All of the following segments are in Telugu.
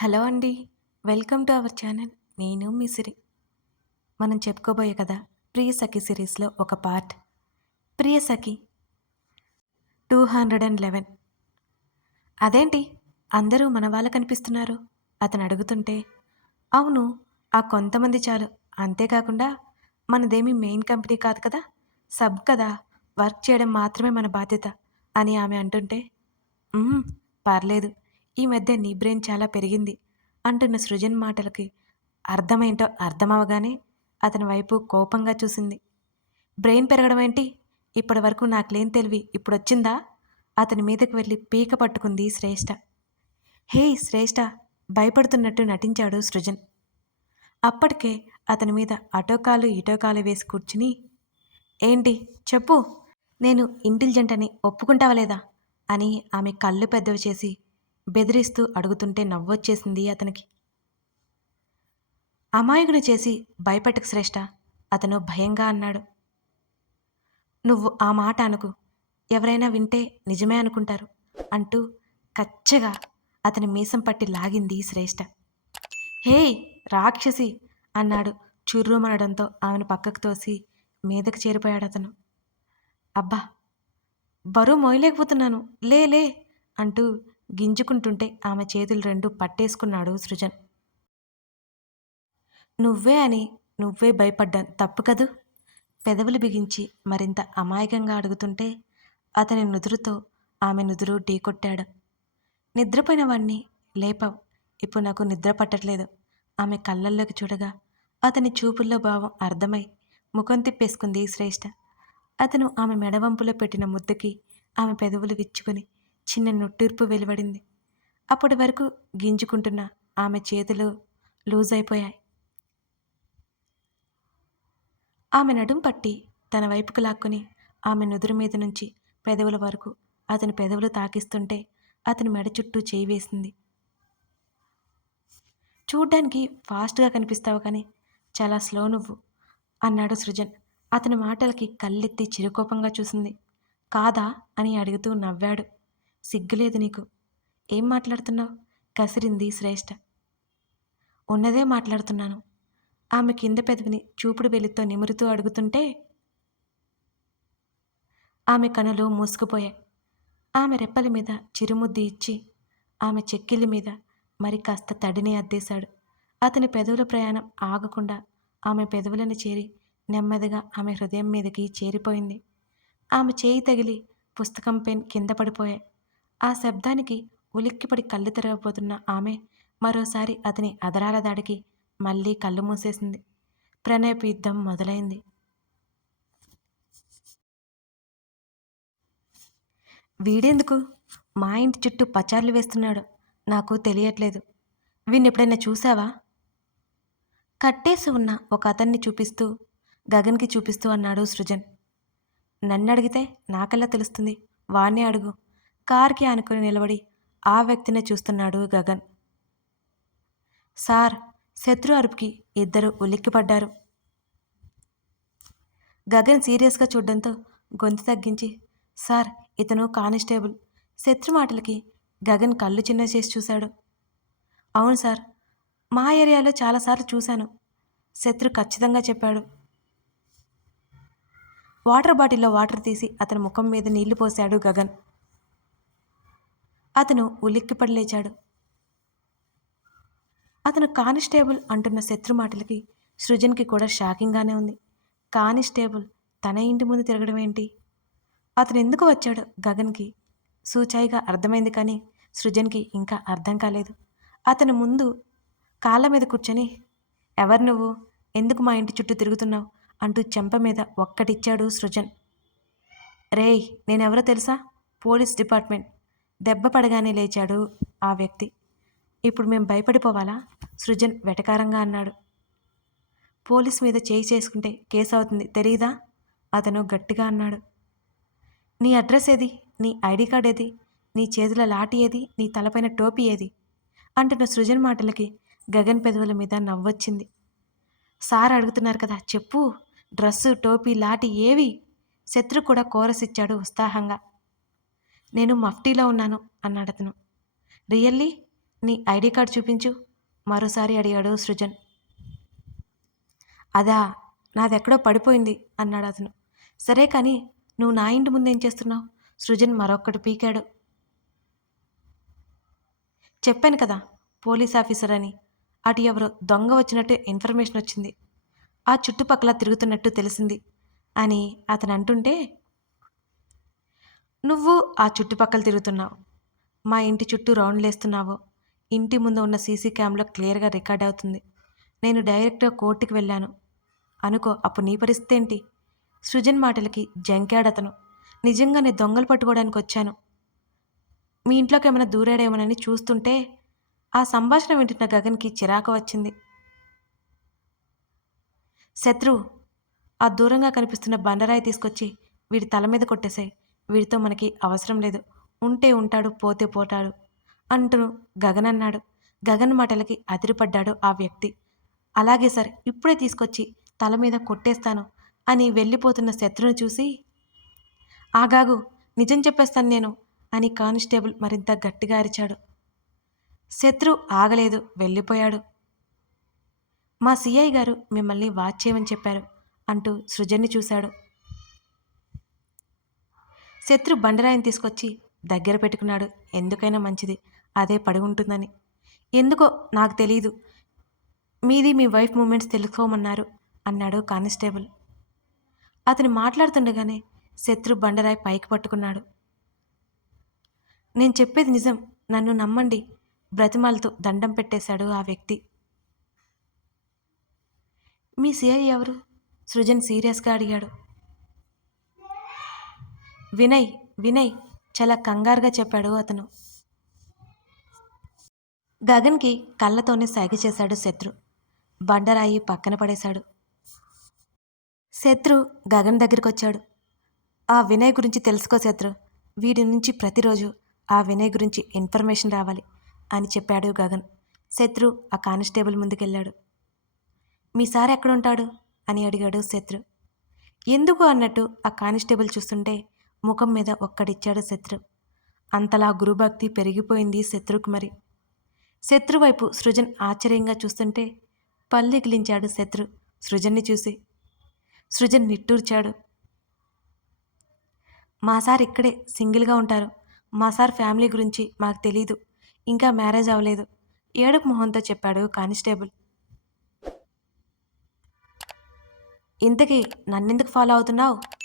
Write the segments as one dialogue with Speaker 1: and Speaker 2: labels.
Speaker 1: హలో అండి. Welcome to our channel. నేను మిసిరి మనం చెప్పుకోబోయే కదా ప్రియ సఖి సిరీస్లో ఒక part. Priya Sakhi two hundred and eleven. అదేంటి? అందరూ మన వాళ్ళ కనిపిస్తున్నారు. అతను అడుగుతుంటే అవును ఆ కొంతమంది చాలు. అంతేకాకుండా మనదేమీ మెయిన్ కంపెనీ కాదు కదా? సబ్ కదా? వర్క్ చేయడం మాత్రమే మన బాధ్యత అని ఆమె అంటుంటే పర్లేదు. ఈ మధ్య నీ బ్రెయిన్ చాలా పెరిగింది అంటున్న సృజన్ మాటలకి అర్థమేంటో అర్థమవగానే అతని వైపు కోపంగా చూసింది. బ్రెయిన్ పెరగడం ఏంటి? ఇప్పటి వరకు నాకు తెలివి? ఇప్పుడు వచ్చిందా? అతని మీదకి వెళ్ళి పీక పట్టుకుంది శ్రేష్ఠ హే శ్రేష్ఠ భయపడుతున్నట్టు నటించాడు సృజన్. అప్పటికే అతని మీద అటోకాలు ఇటోకాలు వేసి కూర్చుని ఏంటి? చెప్పు! నేను ఇంటెలిజెంట్ అని ఒప్పుకుంటావా లేదా? అని ఆమె కళ్ళు పెద్దవి చేసి బెదిరిస్తూ అడుగుతుంటే నవ్వొచ్చేసింది అతనికి. అమాయకుని చేసి భయపెట్టకు శ్రేష్ఠ అతను భయంగా అన్నాడు. నువ్వు ఆ మాట అనుకు ఎవరైనా వింటే నిజమే అనుకుంటారు అంటూ కచ్చగా అతని మీసం పట్టి లాగింది శ్రేష్ఠ హే రాక్షసి అన్నాడు చుర్రుమనడంతో ఆమెను పక్కకు తోసి మీదకు చేరిపోయాడు అతను. అబ్బా బరువు మోయలేకపోతున్నాను లే లే అంటూ గింజుకుంటుంటే ఆమె చేతులు రెండు పట్టేసుకున్నాడు సృజన్. నువ్వే అని నువ్వే భయపడ్డాను తప్పు కదూ? పెదవులు బిగించి మరింత అమాయకంగా అడుగుతుంటే అతని నుదురుతో ఆమె నుదురు ఢీకొట్టాడు నిద్రపోయిన వాణ్ణి లేపావు ఇప్పుడు నాకు నిద్ర పట్టట్లేదు ఆమె కళ్ళల్లోకి చూడగా అతని చూపుల్లో భావం అర్థమై ముఖం తిప్పేసుకుంది శ్రేష్ఠ అతను ఆమె మెడవంపులో పెట్టిన ముద్దకి ఆమె పెదవులు విచ్చుకొని చిన్న నొట్టిర్పు వెలువడింది. అప్పటి వరకు గింజుకుంటున్న ఆమె చేతులు లూజ్ అయిపోయాయి. ఆమె నడుం పట్టి తన వైపుకు లాక్కుని ఆమె నుదురు మీద నుంచి పెదవుల వరకు అతని పెదవులు తాకిస్తుంటే అతని మెడ చుట్టూ చేయి వేసింది. చూడ్డానికి ఫాస్ట్గా కనిపిస్తావు కానీ చాలా స్లో నువ్వు అన్నాడు సృజన్. అతని మాటలకి కళ్ళెత్తి చిరుకోపంగా చూసింది. కాదా అని అడుగుతూ నవ్వాడు. సిగ్గులేదు నీకు. ఏం మాట్లాడుతున్నావు? కసిరింది శ్రేష్ఠ ఉన్నదే మాట్లాడుతున్నాను. ఆమె కింద పెదవిని చూపుడు వెలుతో నిమురుతూ అడుగుతుంటే ఆమె కనులు మూసుకుపోయాయి. ఆమె రెప్పల మీద చిరుముద్ది ఇచ్చి ఆమె చెక్కిళ్ళ మీద మరి కాస్త తడిని అద్దేశాడు. అతని పెదవుల ప్రయాణం ఆగకుండా ఆమె పెదవులను చేరి నెమ్మదిగా ఆమె హృదయం మీదకి చేరిపోయింది. ఆమె చేయి తగిలి పుస్తకం పెన్ కింద పడిపోయాయి. ఆ శబ్దానికి ఉలిక్కిపడి కళ్ళు తెరవబోతున్న ఆమె మరోసారి అతని అదరాల దాడికి మళ్ళీ కళ్ళు మూసేసింది. ప్రణయపు యుద్ధం మొదలైంది. వీడెందుకు? మా ఇంటి చుట్టూ పచార్లు వేస్తున్నాడు. నాకు తెలియట్లేదు. వీణ్ణి ఎప్పుడైనా చూసావా కట్టేసి ఉన్న ఒక అతన్ని చూపిస్తూ గగన్కి చూపిస్తూ అన్నాడు సృజన్. నన్ను అడిగితే నాకెలా తెలుస్తుంది? వాణ్ణే అడుగు. కార్కి ఆనుకుని నిలబడి ఆ వ్యక్తినే చూస్తున్నాడు గగన్. సార్ శత్రు అరుపుకి ఇద్దరు ఉలిక్కిపడ్డారు. గగన్ సీరియస్గా చూడడంతో గొంతు తగ్గించి సార్ ఇతను కానిస్టేబుల్. శత్రు మాటలకి గగన్ కళ్ళు చిన్న చేసి చూశాడు. అవును సార్ మా ఏరియాలో చాలాసార్లు చూశాను శత్రు ఖచ్చితంగా చెప్పాడు. వాటర్ బాటిల్లో వాటర్ తీసి అతని ముఖం మీద నీళ్ళు పోశాడు గగన్. అతను ఉలిక్కిపడి లేచాడు అతను కానిస్టేబుల్ అంటున్న శత్రు మాటలకి సృజన్కి కూడా షాకింగ్గానే ఉంది. కానిస్టేబుల్ తన ఇంటి ముందు తిరగడం ఏంటి? అతను ఎందుకు వచ్చాడు గగన్కి? సూచాయిగా అర్థమైంది కానీ సృజన్కి ఇంకా అర్థం కాలేదు. అతని ముందు కాళ్ళ మీద కూర్చొని ఎవరు నువ్వు? ఎందుకు మా ఇంటి చుట్టూ తిరుగుతున్నావు? అంటూ చెంప మీద ఒక్కటిచ్చాడు సృజన్. రేయ్ నేనెవరో తెలుసా? Police department. దెబ్బ పడగానే లేచాడు ఆ వ్యక్తి. ఇప్పుడు మేము భయపడిపోవాలా? సృజన్ వెటకారంగా అన్నాడు. పోలీస్ మీద చేయి చేసుకుంటే కేసు అవుతుంది తెలియదా అతను గట్టిగా అన్నాడు. నీ అడ్రస్ ఏది? నీ ఐడి కార్డ్ ఏది? నీ చేతుల లాఠీ ఏది? నీ తలపైన టోపీ ఏది? అంటున్న సృజన్ మాటలకి గగన్ పెదవుల మీద నవ్వొచ్చింది. సార్ అడుగుతున్నారు కదా చెప్పు. డ్రస్సు టోపీ లాఠీ ఏవి? శత్రు కూడా కోరసిచ్చాడు ఉత్సాహంగా. నేను మఫ్టీలో ఉన్నాను అన్నాడు అతను. రియల్లీ? నీ ఐడి కార్డ్ చూపించు మరోసారి అడిగాడు సృజన్. అదా నాదెక్కడో పడిపోయింది అన్నాడు అతను. సరే కానీ నువ్వు నా ఇంటి ముందేం చేస్తున్నావు? సృజన్ మరొక్కటి పీకాడు. చెప్పాను కదా పోలీస్ ఆఫీసర్ అని. అటు ఎవరో దొంగ వచ్చినట్టు ఇన్ఫర్మేషన్ వచ్చింది. ఆ చుట్టుపక్కల తిరుగుతున్నట్టు తెలిసింది అని అతను అంటుంటే నువ్వు ఆ చుట్టుపక్కల తిరుగుతున్నావు. మా ఇంటి చుట్టూ రౌండ్లు లేస్తున్నావు ఇంటి ముందు ఉన్న సీసీ క్యామ్లో క్లియర్గా రికార్డ్ అవుతుంది. నేను డైరెక్ట్గా కోర్టుకి వెళ్ళాను. అనుకో అప్పుడు నీ పరిస్థితి ఏంటి సృజన్ మాటలకి జంకాడతను నిజంగా నేను దొంగలు పట్టుకోవడానికి వచ్చాను. మీ ఇంట్లోకి ఏమైనా దూరాడేమోనని చూస్తుంటే ఆ సంభాషణ వింటున్న గగన్కి చిరాకు వచ్చింది. శత్రువు ఆ దూరంగా కనిపిస్తున్న బండరాయి తీసుకొచ్చి వీడి తల మీద కొట్టేశాయి వీడితో మనకి అవసరం లేదు. ఉంటే ఉంటాడు పోతే పోతాడు అంటూ గగన్ అన్నాడు. గగన్ మాటలకి అదిరిపడ్డాడు ఆ వ్యక్తి. అలాగే సార్ ఇప్పుడే తీసుకొచ్చి తల మీద కొట్టేస్తాను అని వెళ్ళిపోతున్న శత్రుని చూసి ఆగాగు నిజం చెప్పేస్తాను నేను అని కానిస్టేబుల్ మరింత గట్టిగా అరిచాడు. శత్రు ఆగలేదు వెళ్ళిపోయాడు. మా సిఐ గారు మిమ్మల్ని వాచ్ చేయమని చెప్పారు అంటూ సృజన్ని చూశాడు. శత్రు బండరాయిని తీసుకొచ్చి దగ్గర పెట్టుకున్నాడు. ఎందుకైనా మంచిది. అదే పడి ఉంటుందని ఎందుకో నాకు తెలియదు మీది మీ వైఫ్ మూమెంట్స్ తెలుసుకోమన్నారు అన్నాడు కానిస్టేబుల్. అతను మాట్లాడుతుండగానే శత్రు బండరాయి పైకి పట్టుకున్నాడు. నేను చెప్పేది నిజం. నన్ను నమ్మండి. బ్రతిమాలతో దండం పెట్టేశాడు ఆ వ్యక్తి. మీ సిఐ ఎవరు? సృజన్ సీరియస్గా అడిగాడు. వినయ్ వినయ్ చాలా కంగారుగా చెప్పాడు అతను. గగన్కి కళ్ళతోనే సైగ చేశాడు శత్రు. బండరాయి పక్కన పడేశాడు. శత్రు గగన్ దగ్గరికి వచ్చాడు ఆ వినయ్ గురించి తెలుసుకో శత్రు. వీడి నుంచి ప్రతిరోజు ఆ వినయ్ గురించి ఇన్ఫర్మేషన్ రావాలి అని చెప్పాడు గగన్. శత్రు ఆ కానిస్టేబుల్ ముందుకెళ్ళాడు. మీ సార్ ఎక్కడుంటాడు? అని అడిగాడు శత్రు. ఎందుకు? అన్నట్టు ఆ కానిస్టేబుల్ చూస్తుంటే ముఖం మీద ఒక్కడిచ్చాడు శత్రు. అంతలా గురుభక్తి పెరిగిపోయింది శత్రుకు మరి. శత్రువైపు సృజన్ ఆశ్చర్యంగా చూస్తుంటే పల్లెకిలించాడు శత్రు సృజన్ని చూసి. సృజన్ నిట్టూర్చాడు. మా సార్ ఇక్కడే సింగిల్గా ఉంటారు. మా సార్ ఫ్యామిలీ గురించి మాకు తెలీదు. ఇంకా మ్యారేజ్ అవ్వలేదు. ఏడుపు మొహంతో చెప్పాడు కానిస్టేబుల్. ఇంతకీ నన్నెందుకు ఫాలో అవుతున్నావు?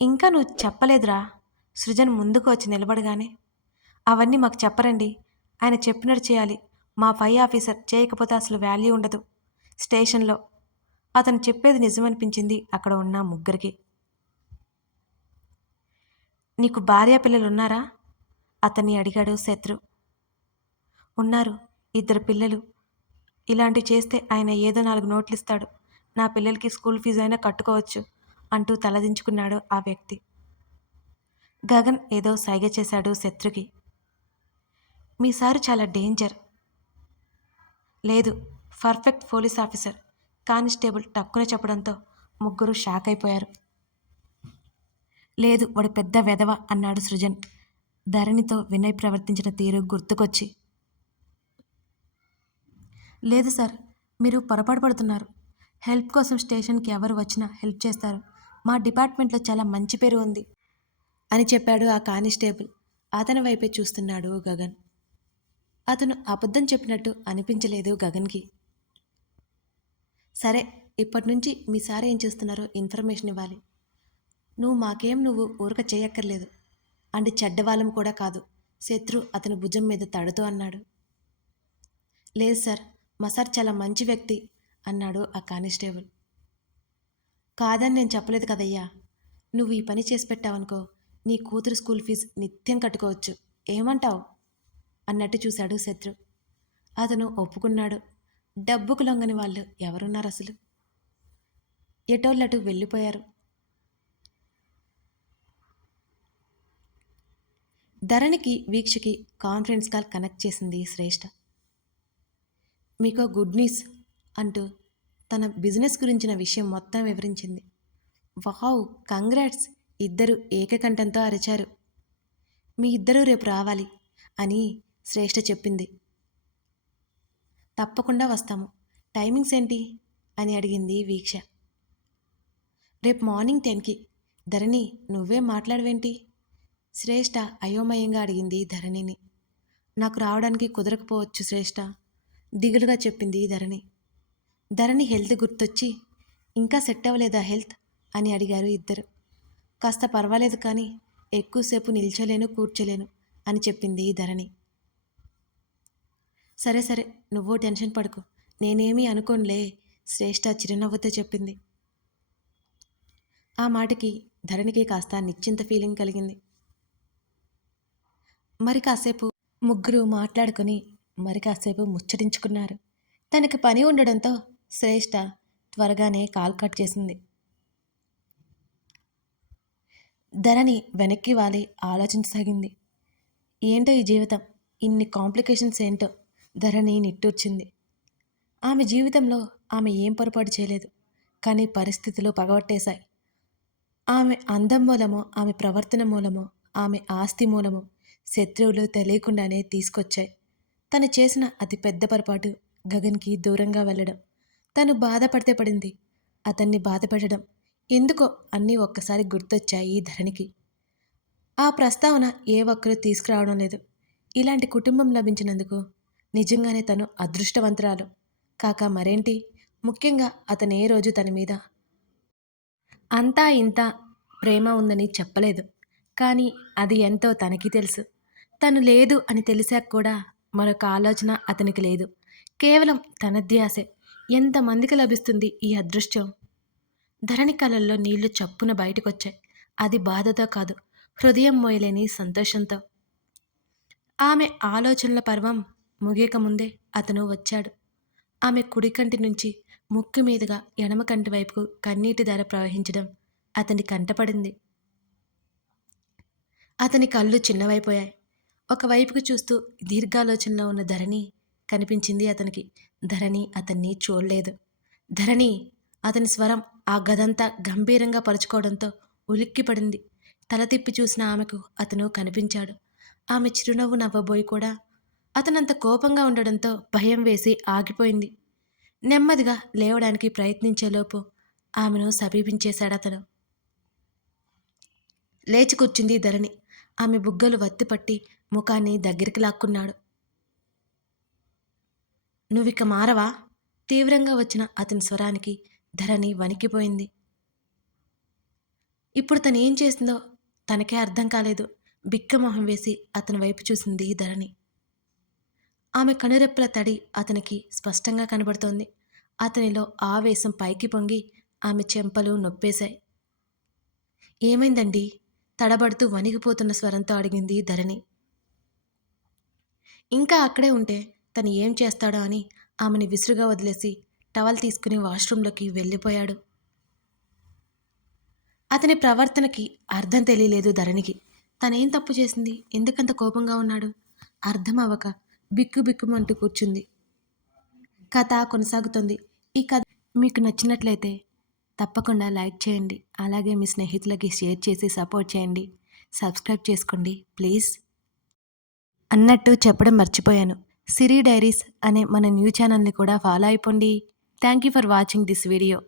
Speaker 1: ఇంకా నువ్వు చెప్పలేదురా. సృజన్ ముందుకు వచ్చి నిలబడగానే. అవన్నీ మాకు చెప్పరండి. ఆయన చెప్పినట్టు చేయాలి. మా పై ఆఫీసర్ చేయకపోతే అసలు వాల్యూ ఉండదు. స్టేషన్లో. అతను చెప్పేది నిజమనిపించింది అక్కడ ఉన్న ముగ్గురికి. నీకు భార్య పిల్లలు ఉన్నారా అతన్ని అడిగాడు శత్రు. ఉన్నారు. ఇద్దరు పిల్లలు. ఇలాంటివి చేస్తే ఆయన ఏదో నాలుగు నోట్లు ఇస్తాడు నా పిల్లలకి స్కూల్ ఫీజు అయినా కట్టుకోవచ్చు. అంటూ తలదించుకున్నాడు ఆ వ్యక్తి. గగన్ ఏదో సైగ చేశాడు శత్రుకి. మీ సారు చాలా డేంజర్. లేదు పర్ఫెక్ట్ పోలీస్ ఆఫీసర్. కానిస్టేబుల్ టక్కున చెప్పడంతో ముగ్గురు షాక్ అయిపోయారు. లేదు వాడు పెద్ద వెధవ అన్నాడు సృజన్. ధరణితో వినయ్ ప్రవర్తించిన తీరు గుర్తుకొచ్చి. లేదు సార్ మీరు పొరపాటు పడుతున్నారు. హెల్ప్ కోసం స్టేషన్కి ఎవరు వచ్చినా హెల్ప్ చేస్తారు. మా డిపార్ట్మెంట్లో చాలా మంచి పేరు ఉంది అని చెప్పాడు ఆ కానిస్టేబుల్. అతని వైపే చూస్తున్నాడు గగన్. అతను అబద్ధం చెప్పినట్టు అనిపించలేదు గగన్కి. సరే ఇప్పటి నుంచి మీ సార్ ఏం చేస్తున్నారో ఇన్ఫర్మేషన్ ఇవ్వాలి. నువ్వు మాకేం నువ్వు ఊరక చేయక్కర్లేదు. అండ్ చెడ్డవాళ్ళం కూడా కాదు. శత్రు అతని భుజం మీద తడుతూ అన్నాడు. లేదు సార్ మా సార్ చాలా మంచి వ్యక్తి అన్నాడు ఆ కానిస్టేబుల్. కాదని నేను చెప్పలేదు కదయ్యా. నువ్వు ఈ పని చేసి పెట్టావనుకో నీ కూతురు స్కూల్ ఫీజు నిత్యం కట్టుకోవచ్చు. ఏమంటావు? అన్నట్టు చూశాడు శత్రు. అతను ఒప్పుకున్నాడు. డబ్బుకు లొంగని వాళ్ళు ఎవరున్నారు అసలు? ఎటోళ్ళటు వెళ్ళిపోయారు. ధరణికి వీక్షకి కాన్ఫరెన్స్ కాల్ కనెక్ట్ చేసింది శ్రేష్ఠ మీకు గుడ్ న్యూస్ అంటూ తన బిజినెస్ గురించిన విషయం మొత్తం వివరించింది. Wow congrats! ఇద్దరు ఏకకంఠంతో అరిచారు. మీ ఇద్దరూ రేపు రావాలి అని శ్రేష్ఠ చెప్పింది. తప్పకుండా వస్తాము. టైమింగ్స్ ఏంటి? అని అడిగింది వీక్ష. రేపు మార్నింగ్ టెన్కి. ధరణి నువ్వే మాట్లాడవేంటి? శ్రేష్ఠ అయోమయంగా అడిగింది ధరణిని. నాకు రావడానికి కుదరకపోవచ్చు శ్రేష్ఠ దిగులుగా చెప్పింది ధరణి. ధరణి హెల్త్ గుర్తొచ్చి ఇంకా సెట్ అవ్వలేదా హెల్త్? అని అడిగారు ఇద్దరు. కాస్త పర్వాలేదు కానీ ఎక్కువసేపు నిల్చోలేను కూర్చోలేను అని చెప్పింది ధరణి. సరే సరే నువ్వు టెన్షన్ పడకు. నేనేమీ అనుకోనులే శ్రేష్ఠ చిరునవ్వుతో చెప్పింది. ఆ మాటకి ధరణికి కాస్త నిశ్చింత ఫీలింగ్ కలిగింది. మరి కాసేపు ముగ్గురు మాట్లాడుకొని మరి కాసేపు ముచ్చటించుకున్నారు. తనకి పని ఉండడంతో శ్రేష్ఠ త్వరగానే కాల్ కట్ చేసింది. ధరణి వెనక్కి వాలి ఆలోచించసాగింది. ఏంటో ఈ జీవితం? ఇన్ని కాంప్లికేషన్స్ ఏంటో? ధరణి నిట్టూర్చింది. ఆమె జీవితంలో ఆమె ఏం పొరపాటు చేయలేదు. కానీ పరిస్థితులు పగబట్టేశాయి. ఆమె అందం మూలమో ఆమె ప్రవర్తన మూలమో ఆమె ఆస్తి మూలమో శత్రువులు తెలియకుండానే తీసుకొచ్చాయి. తను చేసిన అతి పెద్ద పొరపాటు గగన్కి దూరంగా వెళ్ళడం. తను బాధపడితే పడింది. అతన్ని బాధపెట్టడం ఎందుకో అన్నీ ఒక్కసారి గుర్తొచ్చాయి ధరణికి. ఆ ప్రస్తావన ఏ ఒక్కరూ తీసుకురావడం లేదు. ఇలాంటి కుటుంబం లభించినందుకు నిజంగానే తను అదృష్టవంతురాలు. కాక మరేంటి? ముఖ్యంగా అతను ఏ రోజు తన మీద అంతా ఇంత ప్రేమ ఉందని చెప్పలేదు. కానీ అది ఎంతో తనకి తెలుసు. తను లేదు అని తెలిసాక కూడా మరొక ఆలోచన అతనికి లేదు. కేవలం తన ధ్యాసే ఎంతమందికి లభిస్తుంది ఈ అదృష్టం ధరణి కళల్లో నీళ్ళు చప్పున బయటకొచ్చాయి. అది బాధతో కాదు హృదయం మోయలేని సంతోషంతో. ఆమె ఆలోచనల పర్వం ముగియక ముందే అతను వచ్చాడు. ఆమె కుడికంటి నుంచి ముక్కు మీదుగా ఎడమ కంటి వైపుకు కన్నీటి ధార ప్రవహించడం అతని కంటపడింది. అతని కళ్ళు చిన్నవైపోయాయి. ఒకవైపుకు చూస్తూ దీర్ఘాలోచనలో ఉన్న ధరణి కనిపించింది అతనికి. ధరణి అతన్ని చూడలేదు. ధరణి అతని స్వరం ఆ గదంతా గంభీరంగా పరుచుకోవడంతో ఉలిక్కిపడింది. తల తిప్పి చూసిన ఆమెకు అతను కనిపించాడు. ఆమె చిరునవ్వు నవ్వబోయి కూడా అతనంత కోపంగా ఉండడంతో భయం వేసి ఆగిపోయింది. నెమ్మదిగా లేవడానికి ప్రయత్నించేలోపు ఆమెను సమీపించేశాడతను లేచి కూర్చుంది ధరణి. ఆమె బుగ్గలు వత్తిపట్టి ముఖాన్ని దగ్గరికి లాక్కున్నాడు. నువ్విక మారవా? తీవ్రంగా వచ్చిన అతని స్వరానికి ధరణి వణికిపోయింది. ఇప్పుడు తను ఏం చేసిందో తనకే అర్థం కాలేదు. బిక్కమొహం వేసి అతని వైపు చూసింది ధరణి. ఆమె కనురెప్పల తడి అతనికి స్పష్టంగా కనబడుతోంది. అతనిలో ఆవేశం పైకి పొంగి ఆమె చెంపలు నొప్పేశాయి. ఏమైందండి? తడబడుతూ వణిగిపోతున్న స్వరంతో అడిగింది ధరణి. ఇంకా అక్కడే ఉంటే తను ఏం చేస్తాడో అని ఆమెని విసురుగా వదిలేసి టవల్ తీసుకుని వాష్రూంలోకి వెళ్ళిపోయాడు. అతని ప్రవర్తనకి అర్థం తెలియలేదు ధరణికి. తనేం తప్పు చేసింది? ఎందుకంత కోపంగా ఉన్నాడు? అర్థం అవ్వక బిక్కు బిక్కుమంటూ కూర్చుంది. కథ కొనసాగుతుంది. ఈ కథ మీకు నచ్చినట్లయితే తప్పకుండా లైక్ చేయండి. అలాగే మీ స్నేహితులకి షేర్ చేసి సపోర్ట్ చేయండి. సబ్స్క్రైబ్ చేసుకోండి ప్లీజ్. అన్నట్టు చెప్పడం మర్చిపోయాను. సిరి డైరీస్ అనే మన న్యూ ఛానల్ని కూడా ఫాలో అయిపోండి. Thank you for watching this video.